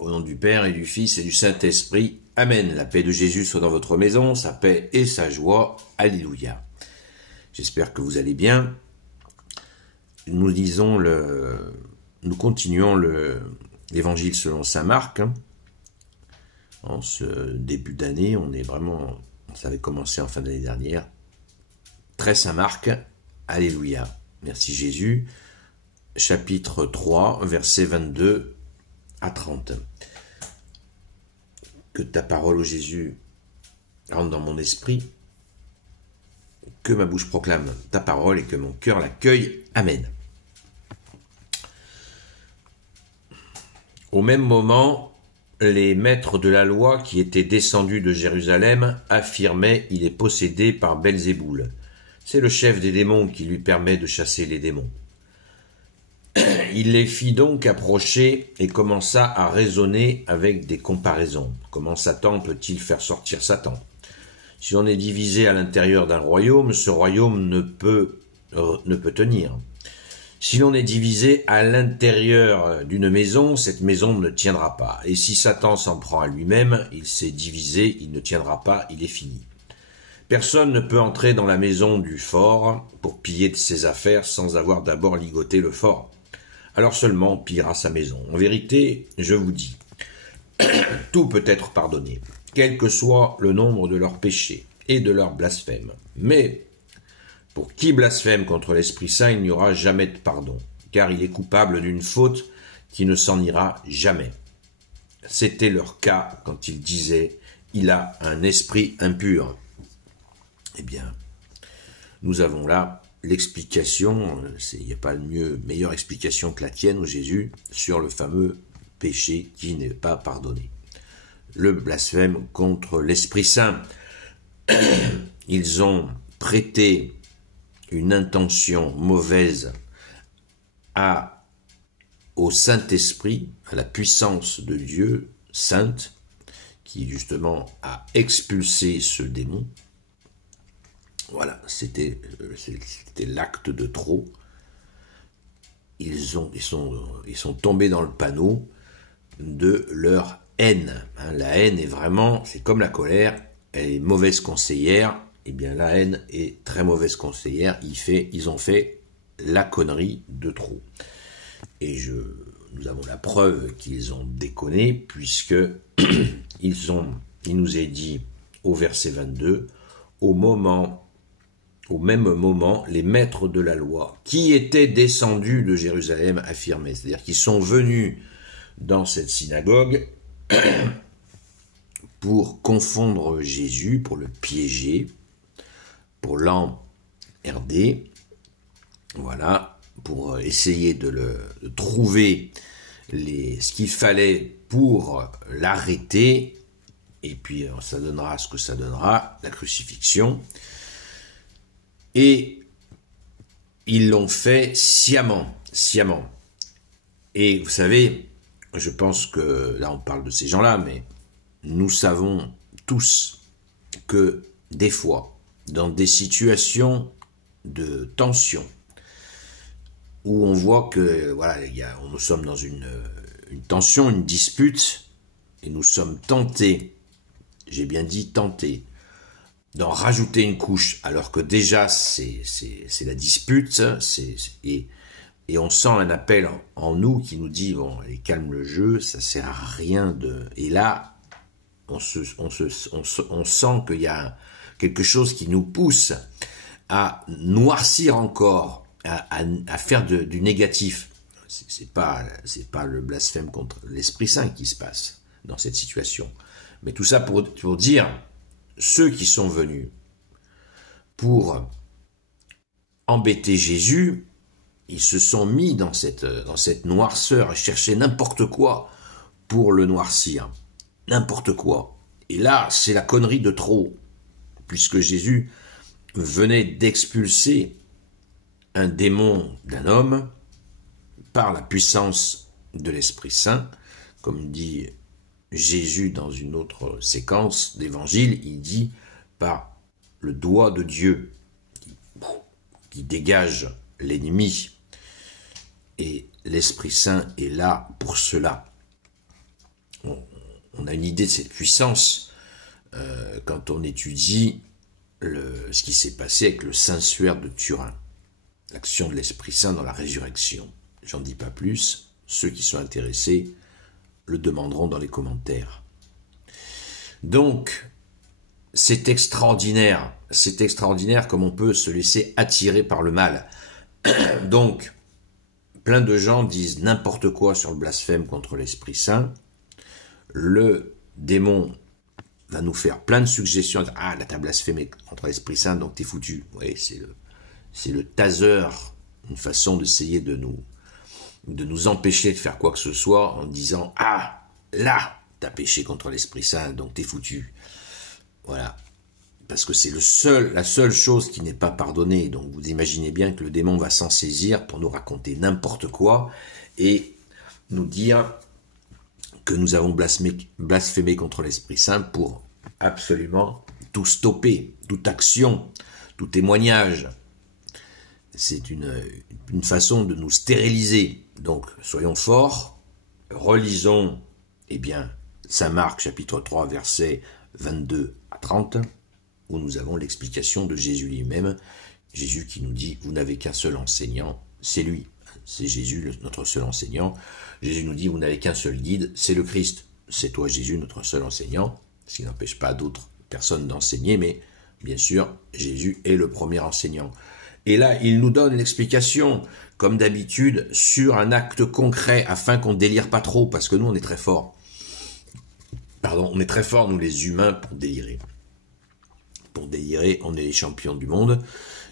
Au nom du Père et du Fils et du Saint-Esprit. Amen. La paix de Jésus soit dans votre maison, sa paix et sa joie. Alléluia. J'espère que vous allez bien. Nous continuons l'évangile selon saint Marc. En ce début d'année, ça avait commencé en fin d'année dernière. Très saint Marc. Alléluia. Merci Jésus. Chapitre 3, versets 22 à 30. Que ta parole, ô Jésus, rentre dans mon esprit, que ma bouche proclame ta parole et que mon cœur l'accueille. Amen. Au même moment, les maîtres de la loi qui étaient descendus de Jérusalem affirmaient « Il est possédé par Belzéboul ». C'est le chef des démons qui lui permet de chasser les démons. Il les fit donc approcher et commença à raisonner avec des comparaisons. Comment Satan peut-il faire sortir Satan? Si on est divisé à l'intérieur d'un royaume, ce royaume ne peut tenir. Si l'on est divisé à l'intérieur d'une maison, cette maison ne tiendra pas. Et si Satan s'en prend à lui-même, il s'est divisé, il ne tiendra pas, il est fini. Personne ne peut entrer dans la maison du fort pour piller de ses affaires sans avoir d'abord ligoté le fort. Alors seulement on pillera sa maison. En vérité, je vous dis, tout peut être pardonné, quel que soit le nombre de leurs péchés et de leurs blasphèmes. Mais pour qui blasphème contre l'Esprit Saint, il n'y aura jamais de pardon, car il est coupable d'une faute qui ne s'en ira jamais. C'était leur cas quand ils disaient « il a un esprit impur ». Eh bien, nous avons là l'explication, il n'y a pas meilleure explication que la tienne, ô Jésus, sur le fameux péché qui n'est pas pardonné. Le blasphème contre l'Esprit Saint. Ils ont prêté une intention mauvaise au Saint-Esprit, à la puissance de Dieu, sainte, qui justement a expulsé ce démon. Voilà, c'était l'acte de trop. Ils sont tombés dans le panneau de leur haine. La haine est vraiment, c'est comme la colère, elle est mauvaise conseillère. Eh bien, la haine est très mauvaise conseillère. Ils ont fait la connerie de trop. Et nous avons la preuve qu'ils ont déconné, puisque il nous est dit au verset 22, au même moment, les maîtres de la loi, qui étaient descendus de Jérusalem, affirmaient, c'est-à-dire qu'ils sont venus dans cette synagogue pour confondre Jésus, pour le piéger, pour l'emmerder, voilà, pour essayer de trouver ce qu'il fallait pour l'arrêter, et puis ça donnera ce que ça donnera, la crucifixion. Et ils l'ont fait sciemment. Et vous savez, je pense que, là on parle de ces gens-là, mais nous savons tous que des fois, dans des situations de tension, où on voit que, voilà, nous sommes dans une tension, une dispute, et nous sommes tentés, j'ai bien dit tentés, d'en rajouter une couche, alors que déjà c'est la dispute, et on sent un appel en nous qui nous dit bon, allez, calme le jeu, ça sert à rien et là on sent qu'il y a quelque chose qui nous pousse à noircir encore, à faire du négatif. C'est pas le blasphème contre l'Esprit Saint qui se passe dans cette situation, mais tout ça pour dire, ceux qui sont venus pour embêter Jésus, ils se sont mis dans cette noirceur, à chercher n'importe quoi pour le noircir. N'importe quoi. Et là, c'est la connerie de trop, puisque Jésus venait d'expulser un démon d'un homme par la puissance de l'Esprit Saint, comme dit Jésus dans une autre séquence d'évangile, il dit par le doigt de Dieu qui dégage l'ennemi, et l'Esprit Saint est là pour cela. a une idée de cette puissance quand on étudie ce qui s'est passé avec le Saint-Suaire de Turin, l'action de l'Esprit Saint dans la résurrection. J'en dis pas plus, ceux qui sont intéressés le demanderont dans les commentaires. Donc, c'est extraordinaire comme on peut se laisser attirer par le mal. Donc, plein de gens disent n'importe quoi sur le blasphème contre l'Esprit Saint. Le démon va nous faire plein de suggestions. Ah, là, t'as blasphémé contre l'Esprit Saint, donc t'es foutu. Oui, c'est le taser, une façon d'essayer de nous empêcher de faire quoi que ce soit en disant ah, là, t'as péché contre l'Esprit Saint, donc t'es foutu. Voilà. Parce que c'est la seule chose qui n'est pas pardonnée. Donc vous imaginez bien que le démon va s'en saisir pour nous raconter n'importe quoi et nous dire que nous avons blasphémé contre l'Esprit Saint pour absolument tout stopper, toute action, tout témoignage. C'est une façon de nous stériliser. Donc soyons forts, relisons Saint Marc chapitre 3 versets 22 à 30, où nous avons l'explication de Jésus lui-même. Jésus qui nous dit, vous n'avez qu'un seul enseignant, c'est lui. C'est Jésus, notre seul enseignant. Jésus nous dit, vous n'avez qu'un seul guide, c'est le Christ. C'est toi Jésus, notre seul enseignant, ce qui n'empêche pas d'autres personnes d'enseigner, mais bien sûr, Jésus est le premier enseignant. Et là, il nous donne l'explication, comme d'habitude, sur un acte concret, afin qu'on ne délire pas trop, parce que nous, on est très forts. Pardon, on est très forts, nous les humains, pour délirer. Pour délirer, on est les champions du monde.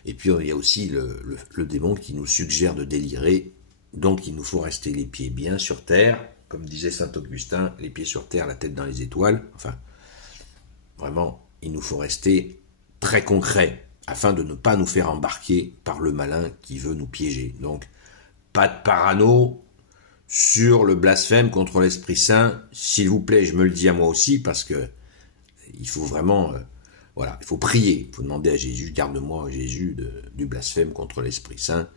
Et puis, il y a aussi le démon qui nous suggère de délirer. Donc, il nous faut rester les pieds bien sur terre. Comme disait saint Augustin, les pieds sur terre, la tête dans les étoiles. Enfin, vraiment, il nous faut rester très concret, afin de ne pas nous faire embarquer par le malin qui veut nous piéger. Donc, pas de parano sur le blasphème contre l'Esprit Saint, s'il vous plaît, je me le dis à moi aussi, parce que il faut vraiment, il faut prier, il faut demander à Jésus, garde-moi Jésus du blasphème contre l'Esprit Saint,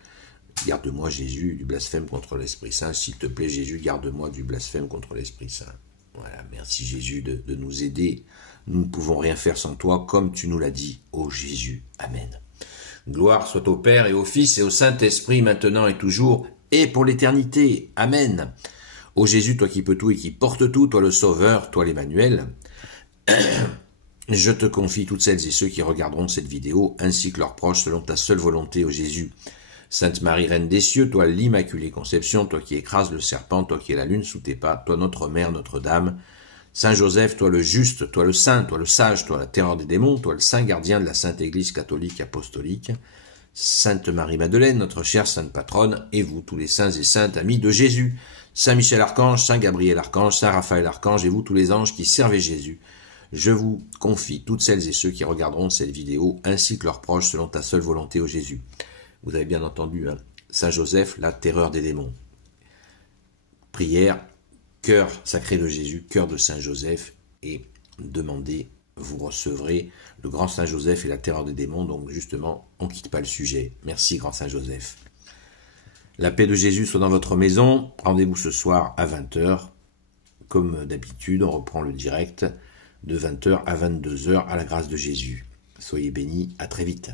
garde-moi Jésus du blasphème contre l'Esprit Saint, s'il te plaît Jésus, garde-moi du blasphème contre l'Esprit Saint. Voilà, merci Jésus de nous aider, nous ne pouvons rien faire sans toi, comme tu nous l'as dit, ô Jésus, Amen. Gloire soit au Père et au Fils et au Saint-Esprit, maintenant et toujours, et pour l'éternité. Amen. Ô Jésus, toi qui peux tout et qui portes tout, toi le Sauveur, toi l'Emmanuel, je te confie toutes celles et ceux qui regarderont cette vidéo, ainsi que leurs proches, selon ta seule volonté, ô Jésus. Sainte Marie, Reine des cieux, toi l'Immaculée Conception, toi qui écrases le serpent, toi qui es la lune sous tes pas, toi notre Mère, Notre-Dame, Saint Joseph, toi le juste, toi le saint, toi le sage, toi la terreur des démons, toi le saint gardien de la Sainte Église catholique apostolique, Sainte Marie-Madeleine, notre chère Sainte Patronne, et vous, tous les saints et saintes amis de Jésus, Saint Michel Archange, Saint Gabriel Archange, Saint Raphaël Archange, et vous, tous les anges qui servez Jésus, je vous confie toutes celles et ceux qui regarderont cette vidéo, ainsi que leurs proches, selon ta seule volonté, ô Jésus. Vous avez bien entendu, hein, Saint Joseph, la terreur des démons. Prière, cœur sacré de Jésus, cœur de Saint Joseph, et demandez, vous recevrez le grand Saint Joseph et la terreur des démons. Donc justement, on ne quitte pas le sujet. Merci grand Saint Joseph. La paix de Jésus soit dans votre maison. Rendez-vous ce soir à 20h. Comme d'habitude, on reprend le direct de 20h à 22h à la grâce de Jésus. Soyez bénis, à très vite.